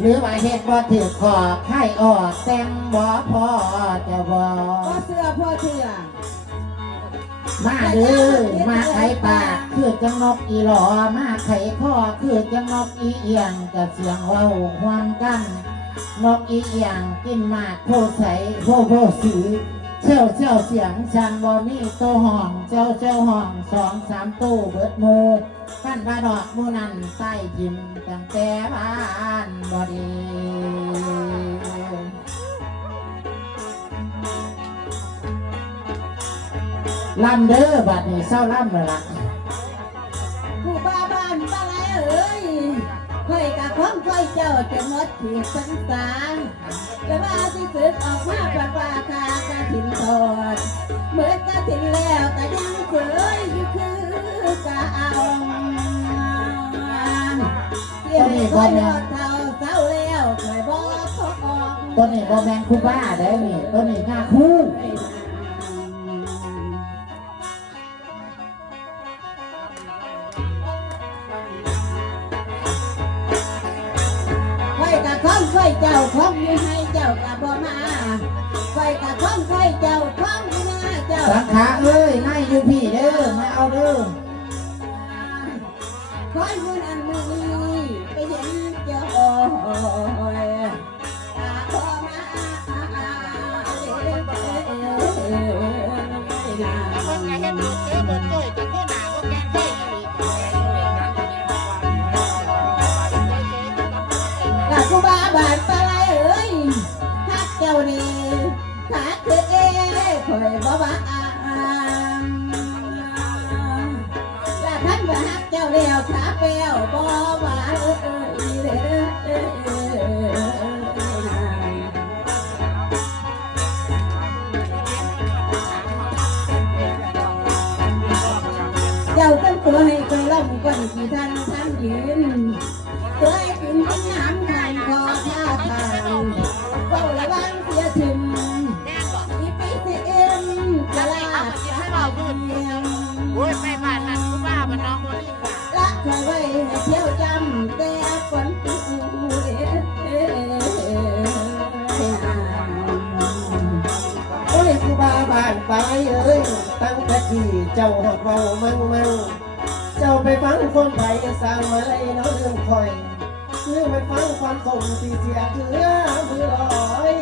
หรือว่าเฮ็ดบ่ถือขอไข่ออกแต่งบ่พอจะบ่พ่อเสื้อพ่อเสื้อมาเด้อมาไข่ปากคือจังนกอีหลอมาไข่ข้อคือจังนกอีเอียงกับเสียงเว้าหวมกันนกอีเอียงกินมากโพใสโพโพสีเชี่ยวเชี่ยวเสียงชันบ่มีโตห้องเจ้าเจ้าห้องสองสามตู้เบิดหมู กันว่าดอกมูนันใต้ยิมตั้งแต่บ้านบอดีลำเด้อบัดนี้เศร้าลำแล้วล่ะ กะของค่อยเจ้าจะหมดขีดสังสารแล้วว่าสิสึกออกมาปลาปลาคากะถิ่นโทษเมื่อกะถิ่นแล้วกะยังเสยอยู่คือกะเอาเสียงค่อยอดเท่าเศร้าแล้วคอยบอกขออกต้นนี้บ่แมงคูบ้าเด้อนี่ต้นนี้งาคู่ จ้าของอยู่ให้เจ้ากะบ่มาค่อยกะของค่อยเจ้าของอยู่หน้าเจ้าสังขาเอ้ยนายอยู่พี่เด้อมาเอาเด้อคอยมือนั้นมือนี้ไปเห็นเจ้า ล่ำก่อนกี่ท่านท่านยืนเคยกินกินน้ำทานคอท่าทางเฝ้าระวังเสียถึงอีปีเสียเอ็มจะลาดจะเบาพื้นเมียงโอ้ยไปบ้านนั้นกูบ้าบ้านน้องโมลิ่งว่ะละเคยไว้ให้เที่ยวจำแต่ฝนตูเอ้ยโอ้ยครูบ้าบ้านไปเอ้ยตั้งแต่ที่เจ้าหอดเมามั่งมั่ง คนไทยสร้างมาเลยน้องเรื่องคอยคือไปฟังความส่งที่เสียคือมือลอย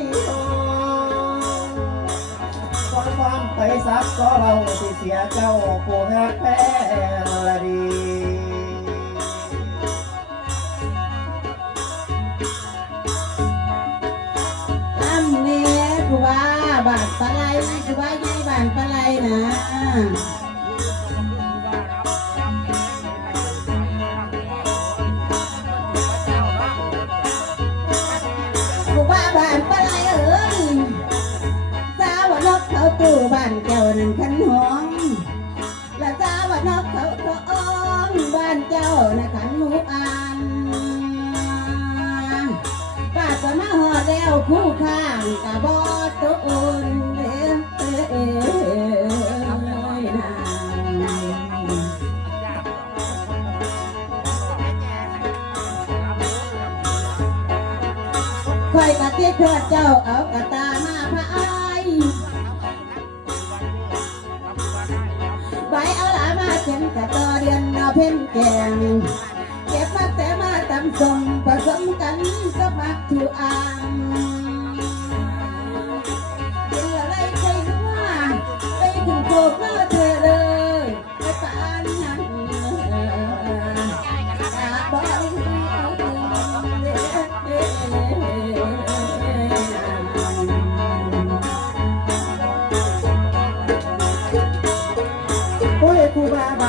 ความความไปซับก็เราที่เสียเจ้าผู้หักแพ้ละดีทำเนี้าบาดปลาไหลกูว่าใหญ่บานปลาไหลนะ ตู้บ้านเจ้านั่นขันหอมและสาวนอกเขาตัวอ้อมบ้านเจ้าน่ะขันหมูอานป้าก็มาหอดแล้วคู่ข้างกะบอตุนเด้อเอ้ยเอ้ยนางคอยกะเทเธอเจ้าเอากะต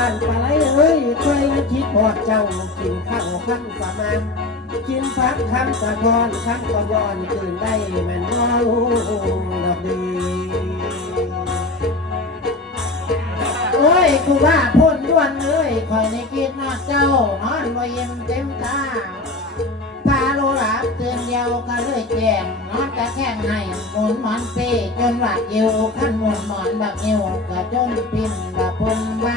านปลาไหลเอ้ยเคยคิดพอดเจ้ากินข้าวขั้นสามานกินพักคำสะกอนคำก็ย้อนตื่นได้แม่นว่าลูกดอกดีโอ้ยคูบ้าพ่นด้วนเอ้ยคอยในกิดนอดเจ้านอนบ่เย็นเต็มตาพาโลหลับเตือนเดียวก็เลยแจงนอนตะแคงให้หมุนหมอนเปจนหวัดเอวขั้นหมุนหมอนแบักเอวก็จนปิ่นบักพนว้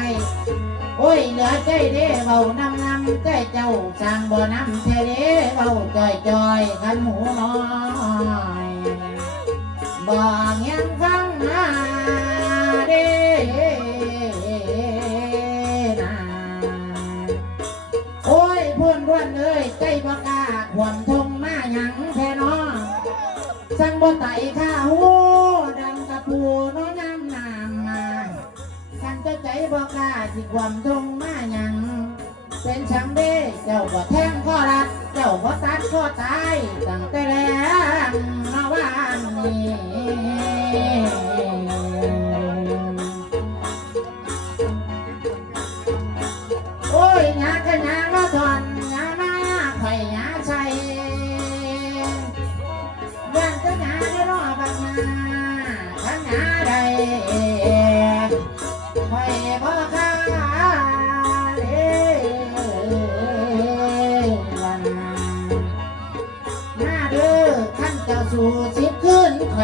โอ้ ยเหลือใจเด้เบานำนำใจเจ้าสร้างบ่อนำเทเด้เบาจอยจอยกันหมูน้อยบ่เงียงฟังนาเด้นาโอ้ยพ่นร้วนเลยใจบ่กล้าขวมทงมาหยังแท้น้อสั่งบ่ไต่ข้าหู ขันเจ้าใจบอกล้าที่ความทงมาหยัง เป็นช่างเด้เจ้าก็แทงข้อรัด เจ้าก็ตัดข้อตายตั้งแต่แรก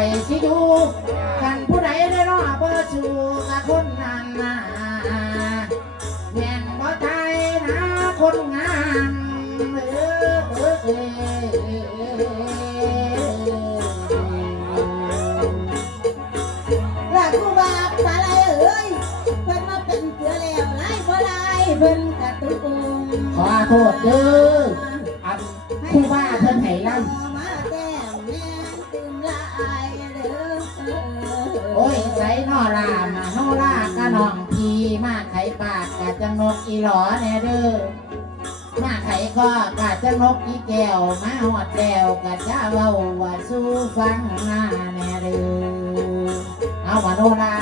ขึ้นข่อยสิอยู่กันผู้ใดได้รอบ่สู่กับคนนั้นนะแม่นบ่ตายนะคนงามเออเออเออรักผู้ว่าปลาไหลเอ้ยเพิ่นมาเป็นเสือแล้วไล่บ่ไล่เพิ่นกะตุกขอโทษเด้ออันผู้ว่าเพิ่นให้ล่ำ อ้ยใส่นอลามาโนลากะน้องพีมาไข่ปากกะจังนกอีหลอแน่เด้อมาไข่ก็กะจังนกอีแก้วมาหอดแก้วกะจะเว้าว่าสู้ฟังหน้าแน่เด้อเอามาโนลา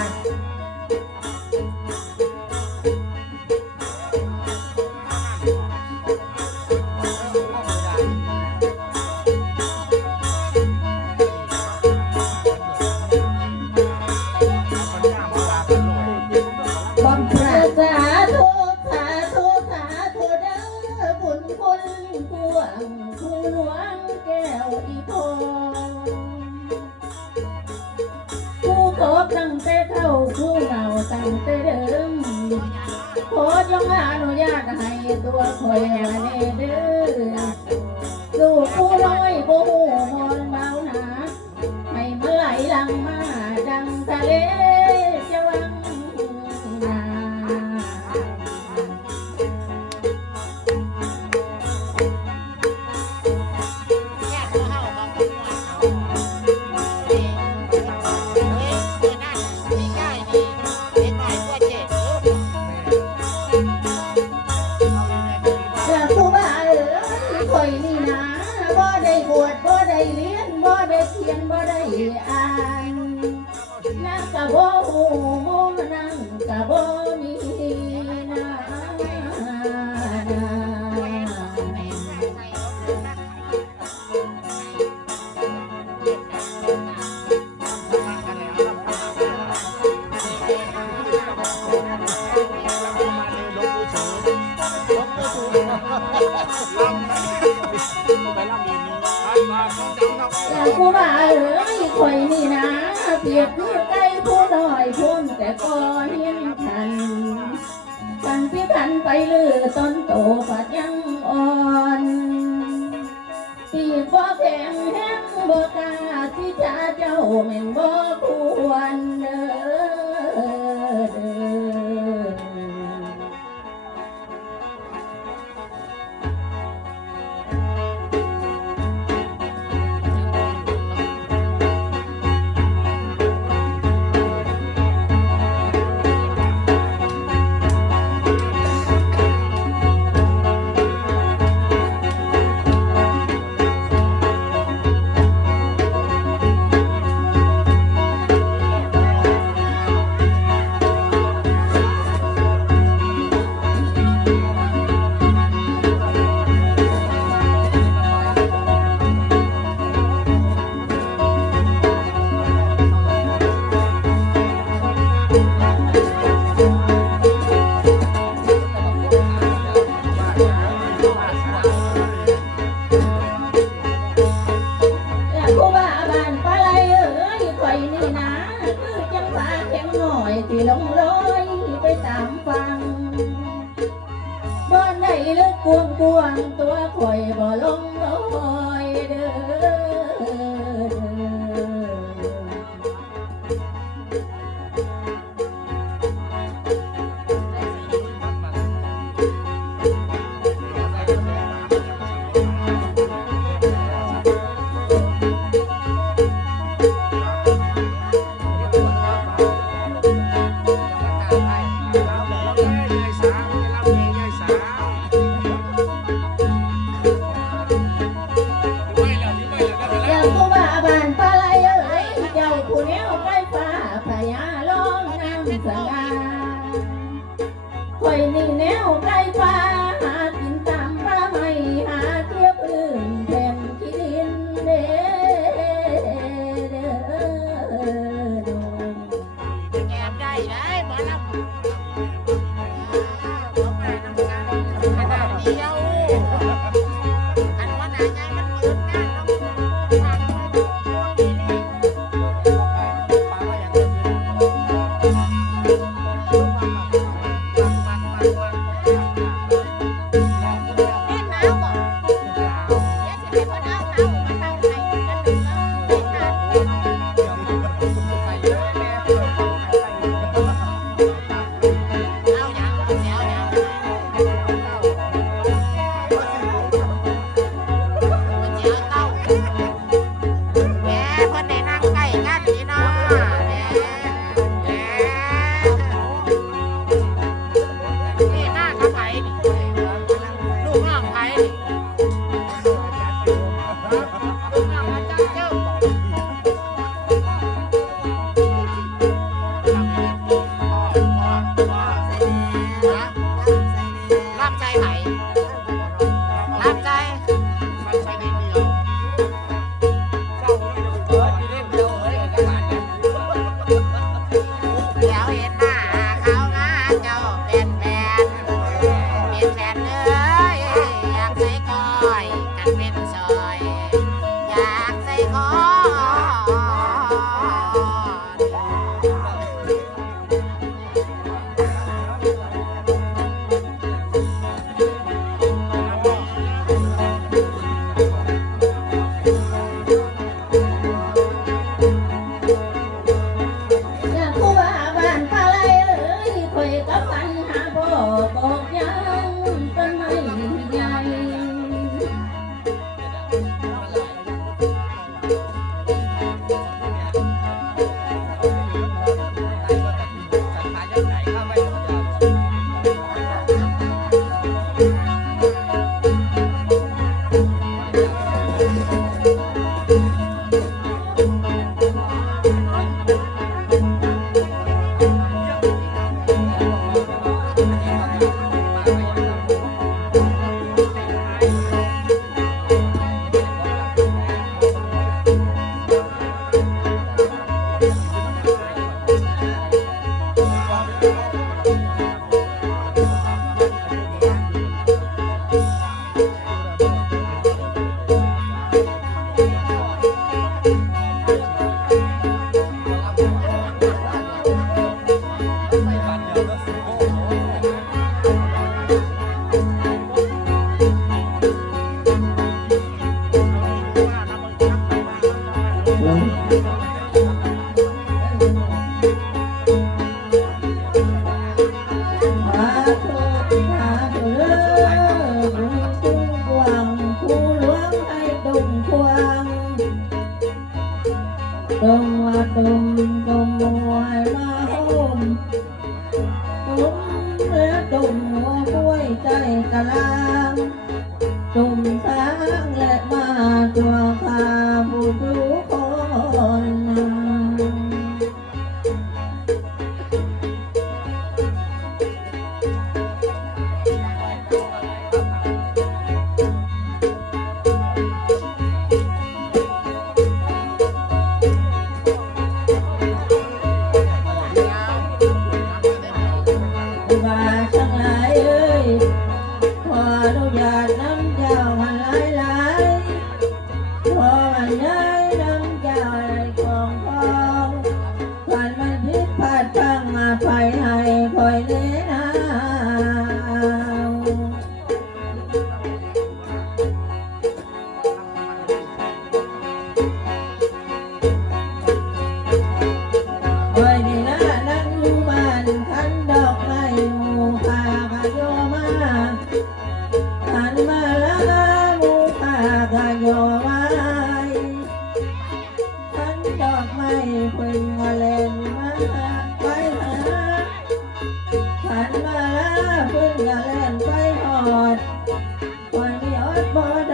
เปรียบคือไก่ผู้น้อยพุ่มแต่ก็เห็นทันตั้งที่พันไปเลือต้นโตปัด คอยบ่ลงลอยเด้อ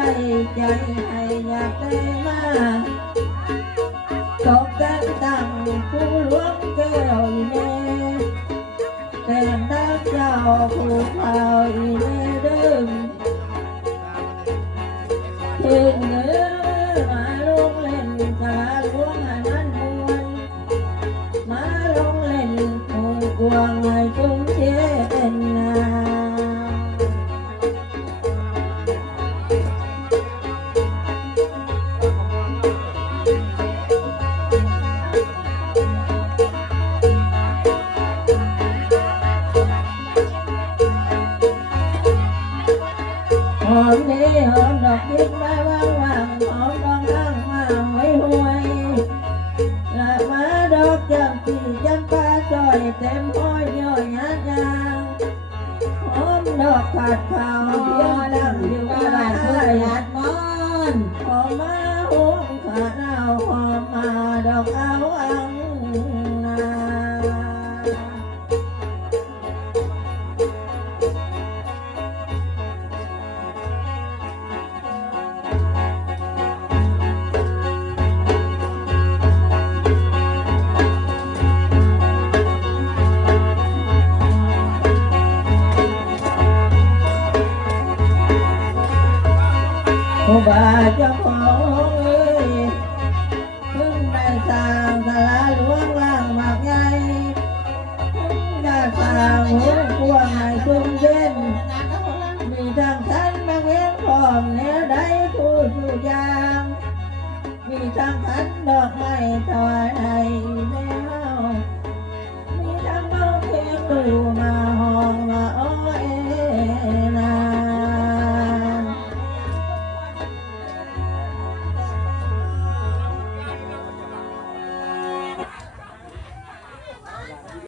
ใจใจห้อยากได้มาตกกันดังผู้ล้วงเกลียวแน่แก้มดังเจ้าผู เอาหอมมาดอกเอาอัง